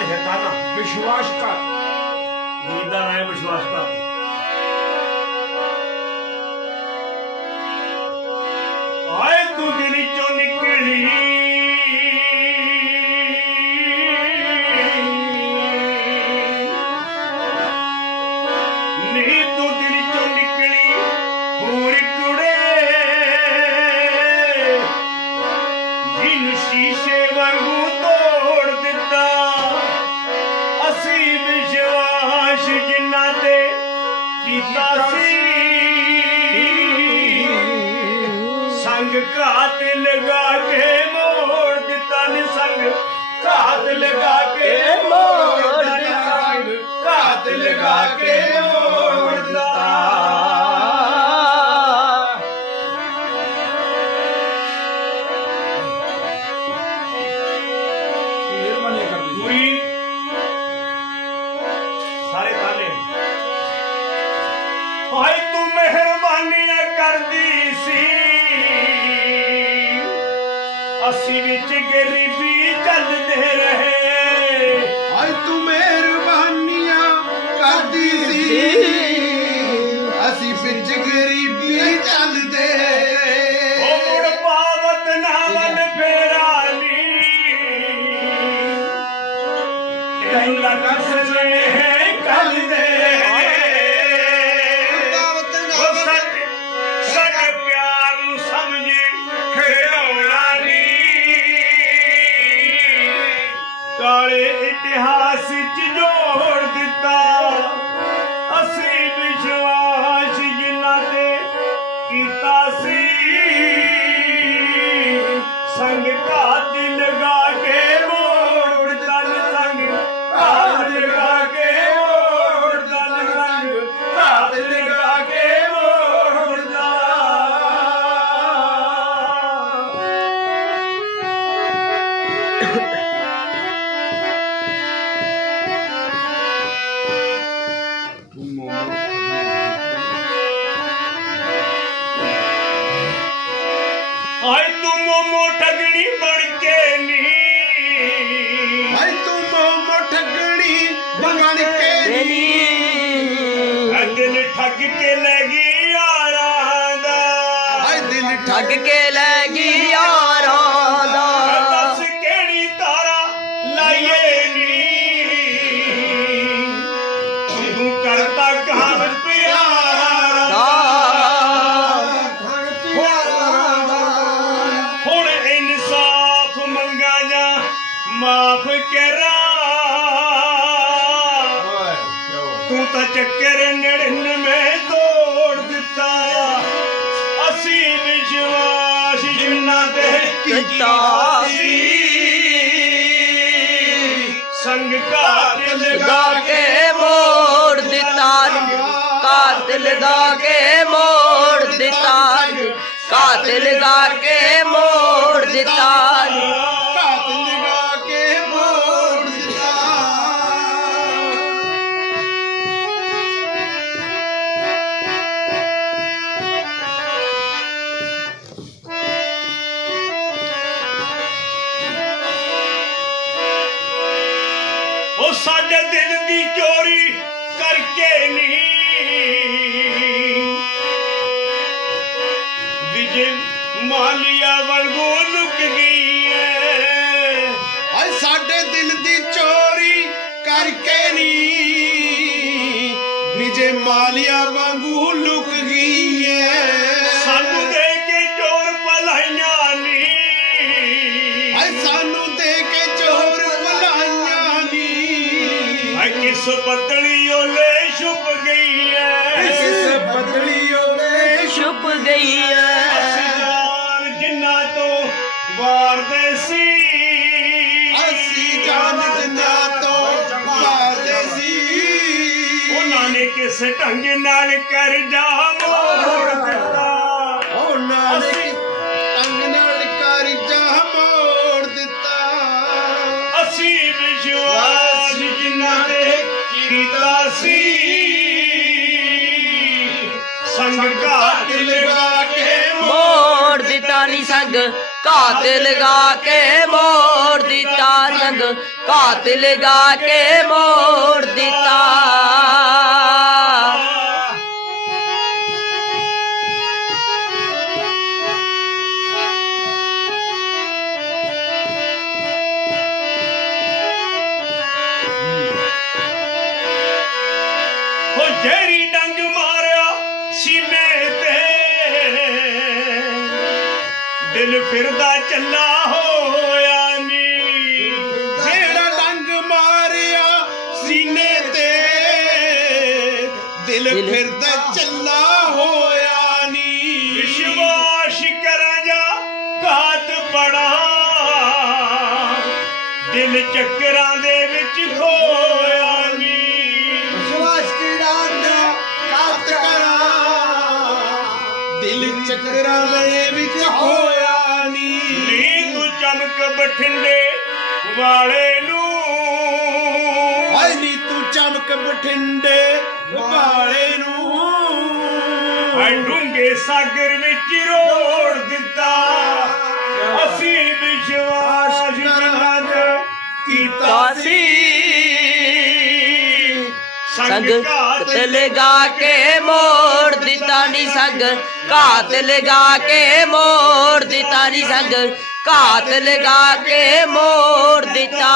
ਲਿਖਿਆ ਤਾਨਾ ਵਿਸ਼ਵਾਸ ਕਰ। ਗੀਤ ਦਾ ਨਾਮ ਹੈ ਵਿਸ਼ਵਾਸ ਕਰ। ਕੀਤਾ ਸੀ। ਸੰਗ ਘਾਤ ਲਗਾ ਕੇ ਮੋੜ ਦਿੱਤਾ ਨੀ ਸੰਗ। ਘਾਤ ਲਗਾ ਕੇ ਮੋੜ ਦਿੱਤਾ ਸੰਗ। ਘਾਤ ਲਗਾ ਕੇ ਮੋੜ ਦਿੱਤਾ। ਸਾਰੇ ਤਾਲੇ ਹਾਏ, ਤੂੰ ਮਿਹਰਬਾਨੀਆਂ ਕਰਦੀ ਸੀ। ਅਸੀਂ ਵਿੱਚ ਗਰੀਬੀ ਚੱਲਦੇ ਰਹੇ। ਅੱਜ ਤੂੰ ਮਿਹਰਬਾਨੀਆਂ ਕਰਦੀ ਸੀ। ਅਸੀਂ ਵਿੱਚ ਗਰੀਬੀ ਚੱਲਦੇ ਠੱਗ ਕੇ ਲੈ ਗਈ ਯਾਰਾਂ ਦਾ। ਦੱਸ ਕਿਹੜੀ ਤਾਰਾ ਲਾਈਏ ਨੀ। ਤੂੰ ਕਰਤਾ ਕਹਾਵਤ ਪਿਆਰਾ ਹੁਣ ਇਨਸਾਫ ਮੰਗਾ ਜਾ ਮਾਫ ਕਰਾ। ਤੂੰ ਤਾਂ ਚੱਕਰ 99 ਤੋੜ ਦਿੱਤਾ। ਅਸੀਂ ਵਿਸ਼ਵਾਸ ਜਿੰਨਾ ਤੇ ਕੀਤਾ ਸੀ। ਸੰਗ ਘਾਤ ਲਗਾ ਕੇ ਮੋੜ ਦਿੱਤਾ ਘਾਤ ਲਗਾ ਕੇ ਮੋੜ ਦਿੱਤਾ ਘਾਤ ਲਗਾ ਕੇ ਮੋੜ ਦਿੱਤਾ ਉਹ ਸਾਡੇ ਦਿਲ ਦੀ ਚੋਰੀ ਕਰਕੇ ਨਹੀਂ। ਵਿਜੇ ਮਾਲੀਆ ਵਾਂਗੂ ਲੁਕ ਗਈ ਏ ਅੱਜ ਸਾਡੇ ਦਿਲ ਦੀ ਚੋਰੀ ਕਰਕੇ ਨੀ ਵਿਜੇ ਮਾਲੀਆ ਵਾਂਗੂ ਲੁਕ ਕਿਸ ਢੰਗ ਨਾਲ ਕਰਜ਼ਾ ਮੋੜ ਦਿੱਤਾ। ਉਹਨਾਂ ਨੇ ਤੰਗ ਨਾਲ ਕਰਜ਼ਾ ਮੋੜ ਦਿੱਤਾ। ਅਸੀਂ ਵਿਸ਼ਵਾਸ ਜਿਨ੍ਹਾਂ ਤੇ ਕੀਤਾ ਸੀ। ਸੰਗ ਘਾਟ ਲਗਾ ਕੇ ਮੋੜ ਦਿੱਤਾ ਨੀ ਸੰਗ ਘਾਤ ਲਗਾ ਕੇ ਮੋੜ ਦਿੱਤਾ। ਸੰਗ ਘਾਤ ਲਗਾ ਕੇ ਮੋੜ ਦਿੱਤਾ। ਦਿਲ ਫਿਰਦਾ ਚੱਲਾ ਹੋਇਆ ਨੀ। ਜਿਹੜਾ ਡੰਗ ਮਾਰਿਆ ਸੀਨੇ ਤੇ ਦਿਲ ਫਿਰਦਾ ਚੱਲਾ ਹੋਇਆ ਨੀ। ਵਿਸ਼ਵਾਸ ਕਰਾਂ ਜਾ ਘਾਤ ਬੜਾ। ਦਿਲ ਚੱਕਰਾਂ ਦੇ ਵਿੱਚ ਖੋਇਆ ਨੀ। ਵਿਸ਼ਵਾਸ ਕਰਾਂਗਾ ਕਾਤ ਕਰਾਂ। ਦਿਲ ਚੱਕਰਾਂ ਦੇ ਵਿੱਚ ਹੋਇਆ ਤੂੰ ਚਮਕ ਬਠਿੰਡੇ ਵਾਲੇ ਨੂੰ। ਹਾਏ ਨੀ ਤੂੰ ਚਮਕ ਬਠਿੰਡੇ ਵਾਲੇ ਨੂੰ। ਹਾਏ ਡੂੰਘੇ ਸਾਗਰ ਵਿੱਚ ਰੋੜ ਦਿੱਤਾ। ਅਸੀਂ ਵਿਸ਼ਵਾਸ ਜਿਨ੍ਹਾਂ ਤੇ ਕੀਤਾ ਸੀ। ਸੰਗ ਘਾਤ ਲਗਾ ਕੇ ਮੋੜ ਦਿੱਤਾ ਨੀ ਸੰਗ। ਘਾਤ ਲਗਾ ਕੇ ਮੋੜ ਦਿੱਤਾ ਨੀ ਸੰਗ। ਘਾਤ ਲਗਾ ਕੇ ਮੋੜ ਦਿੱਤਾ।